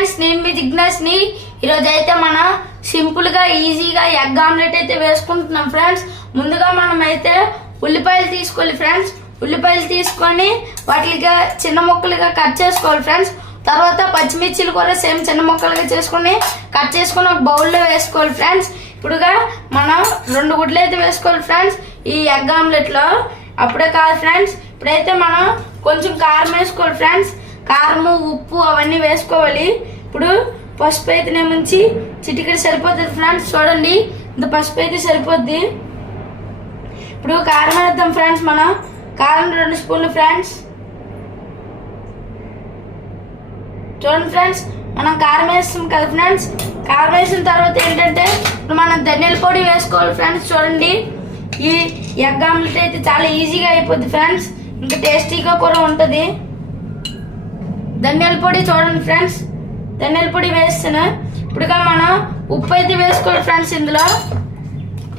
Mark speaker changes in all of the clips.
Speaker 1: Friends నేను మీ జిజ్ఞాస్ని ఈరోజు అయితే మనం సింపుల్గా ఈజీగా ఎగ్ ఆమ్లెట్ అయితే వేసుకుంటున్నాం ఫ్రెండ్స్. ముందుగా మనం అయితే ఉల్లిపాయలు తీసుకోవాలి ఫ్రెండ్స్. ఉల్లిపాయలు తీసుకొని వాటిగా చిన్న ముక్కలుగా కట్ చేసుకోవాలి ఫ్రెండ్స్. తర్వాత పచ్చిమిర్చిలు కూడా సేమ్ చిన్న ముక్కలుగా చేసుకొని కట్ చేసుకొని ఒక బౌల్లో వేసుకోవాలి ఫ్రెండ్స్. ఇప్పుడుగా మనం రెండు గుడ్లు అయితే వేసుకోవాలి ఫ్రెండ్స్. ఈ ఎగ్ ఆమ్లెట్లో అప్పుడే కాదు ఫ్రెండ్స్. ఇప్పుడైతే మనం కొంచెం కారం వేసుకోవాలి ఫ్రెండ్స్. కారము ఉప్పు అవన్నీ వేసుకోవాలి. ఇప్పుడు పసుపు అయితే ముంచి చిటికెడు సరిపోతుంది ఫ్రెండ్స్ చూడండి. ఇంత పసుపు అయితే సరిపోద్ది. ఇప్పుడు కారం వేద్దాం ఫ్రెండ్స్ మనం. కారం రెండు స్పూన్లు ఫ్రెండ్స్. చూడండి ఫ్రెండ్స్ మనం కారం వేస్తాం కదా ఫ్రెండ్స్. కారం వేసిన తర్వాత ఏంటంటే ఇప్పుడు మనం ధనియాల పొడి వేసుకోవాలి ఫ్రెండ్స్ చూడండి. ఈ ఎగ్ ఆమ్లెట్ అయితే చాలా ఈజీగా అయిపోద్ది ఫ్రెండ్స్. ఇంకా టేస్టీగా కూడా ఉంటుంది. ధనియాల పొడి చూడండి ఫ్రెండ్స్. ధనియాల పొడి వేస్తాను ఇప్పుడుగా మనం ఉప్పు అయితే వేసుకోవాలి ఫ్రెండ్స్ ఇందులో.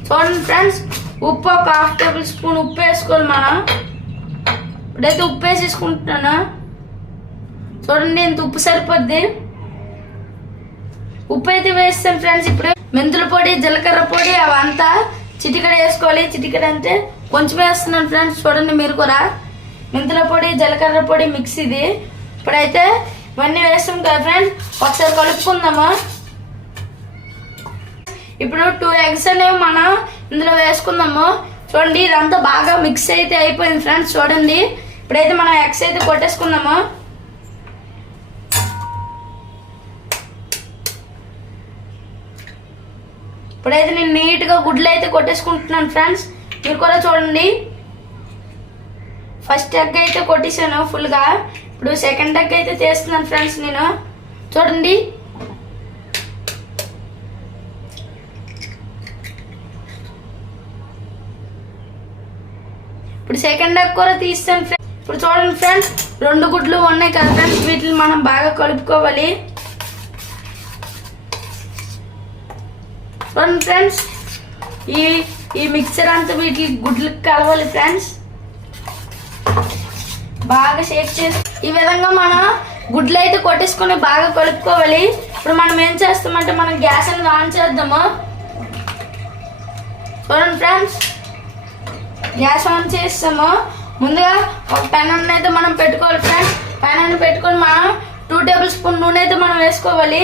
Speaker 1: చూడండి ఫ్రెండ్స్ ఉప్పు ఒక హాఫ్ టేబుల్ స్పూన్ ఉప్పు వేసుకోవాలి మనం. ఇప్పుడైతే ఉప్పు వేసేసుకుంటున్నాను. చూడండి ఇంత ఉప్పు సరిపోద్ది. ఉప్పు అయితే వేస్తాను ఫ్రెండ్స్ ఇప్పుడు. మెంతుల పొడి జీలకర్ర పొడి అవంతా చిటికడ వేసుకోవాలి. చిటికడ అంటే కొంచెం వేస్తున్నాను ఫ్రెండ్స్ చూడండి మీరు కూడా. మెంతుల పొడి జీలకర్ర పొడి మిక్స్ ఇది. ఇప్పుడైతే ఇవన్నీ వేస్తాం కదా ఫ్రెండ్స్ ఒకసారి కలుపుకుందాము? ఇప్పుడు టూ ఎగ్స్ అనేవి మనం ఇందులో వేసుకుందాము. చూడండి ఇదంతా బాగా మిక్స్ అయితే అయిపోయింది ఫ్రెండ్స్ చూడండి. ఇప్పుడైతే మనం ఎగ్స్ అయితే కొట్టేసుకుందాము? ఇప్పుడైతే నేను నీట్గా గుడ్లు అయితే కొట్టేసుకుంటున్నాను ఫ్రెండ్స్ మీరు కూడా చూడండి. ఫస్ట్ ఎగ్ అయితే కొట్టేసాను ఫుల్గా ఇప్పుడు సెకండ్ డగ్ అయితే తీస్తున్నాను ఫ్రెండ్స్ నేను. చూడండి. ఇప్పుడు సెకండ్ డగ్ కూడా తీస్తాను ఫ్రెండ్స్ ఇప్పుడు చూడండి ఫ్రెండ్స్ రెండు గుడ్లు ఉన్నాయి కదా ఫ్రెండ్స్ వీటిని మనం బాగా కలుపుకోవాలి. చూడండి ఫ్రెండ్స్ ఈ ఈ మిక్సర్ అంతా వీటి గుడ్లకు కలవాలి ఫ్రెండ్స్ బాగా షేక్ చేసి ఈ విధంగా మనం గుడ్లు అయితే కొట్టేసుకొని బాగా కలుపుకోవాలి. ఇప్పుడు మనం ఏం చేస్తామంటే మనం గ్యాస్ అనేది ఆన్ చేద్దాము. చూడండి ఫ్రెండ్స్ గ్యాస్ ఆన్ చేస్తాము ముందుగా ఒక పెన్ అయితే మనం పెట్టుకోవాలి ఫ్రెండ్స్. పెన్ పెట్టుకొని మనం టూ టేబుల్ స్పూన్ నూనె అయితే మనం వేసుకోవాలి.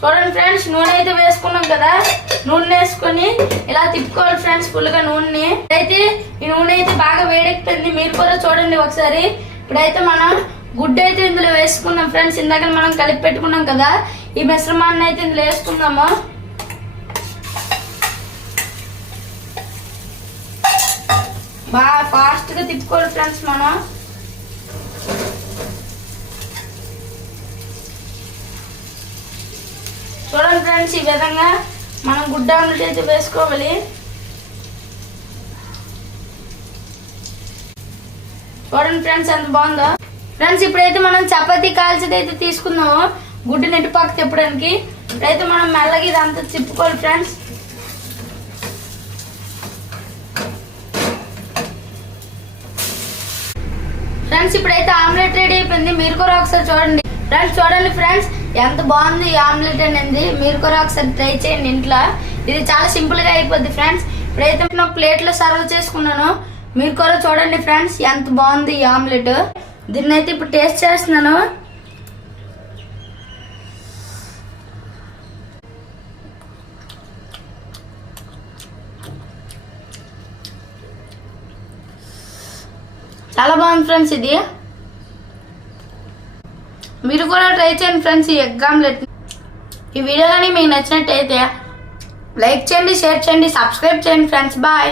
Speaker 1: చూడండి ఫ్రెండ్స్ నూనె అయితే వేసుకున్నాం కదా. నూనె వేసుకొని ఇలా తిప్పుకోవాలి ఫ్రెండ్స్ ఫుల్గా నూనె అయితే ఈ నూనె అయితే బాగా వేడెక్కిపోయింది మీరు కూడా చూడండి ఒకసారి. ఇప్పుడైతే మనం గుడ్డ అయితే ఇందులో వేసుకున్నాం ఫ్రెండ్స్. ఇందాక మనం కలిపి పెట్టుకున్నాం కదా ఈ మిశ్రమాన్ని అయితే ఇందులో వేసుకుందాము. బాగా ఫాస్ట్గా తిప్పుకోవాలి ఫ్రెండ్స్ మనం చూడండి ఫ్రెండ్స్ ఈ విధంగా మనం గుడ్డ ఆమ్లెట్ అయితే వేసుకోవాలి. చూడండి ఫ్రెండ్స్ ఎంత బాగుందో. ఫ్రెండ్స్ ఇప్పుడైతే మనం చపాతీ కాల్చేది అయితే తీసుకున్నాము గుడ్డు నెట్టుపాకు తిప్పడానికి. ఇప్పుడైతే మనం మెల్లగా ఇదంతా తిప్పుకోవాలి ఫ్రెండ్స్. ఫ్రెండ్స్ ఇప్పుడైతే ఆమ్లెట్ రెడీ అయిపోయింది. మీరు కూడా ఒకసారి చూడండి. ఫ్రెండ్స్ చూడండి ఫ్రెండ్స్ ఎంత బాగుంది ఆమ్లెట్ అనేది? మీరు కూడా ఒకసారి ట్రై చేయండి ఇంట్లో. ఇది చాలా సింపుల్గా అయిపోద్ది ఫ్రెండ్స్. ఇప్పుడైతే నేను ప్లేట్లో సర్వ్ చేసుకున్నాను. మీరు కూడా చూడండి ఫ్రెండ్స్ ఎంత బాగుంది ఈ ఆమ్లెట్. దీన్ని అయితే ఇప్పుడు టేస్ట్ చేస్తున్నాను. చాలా బాగుంది ఫ్రెండ్స్ ఇది. మీరు కూడా ట్రై చేయండి ఫ్రెండ్స్ ఈ ఎగ్ ఆమ్లెట్ ఈ వీడియో కానీ మీకు నచ్చినట్టయితే లైక్ చేయండి షేర్ చేయండి సబ్స్క్రైబ్ చేయండి ఫ్రెండ్స్. బాయ్.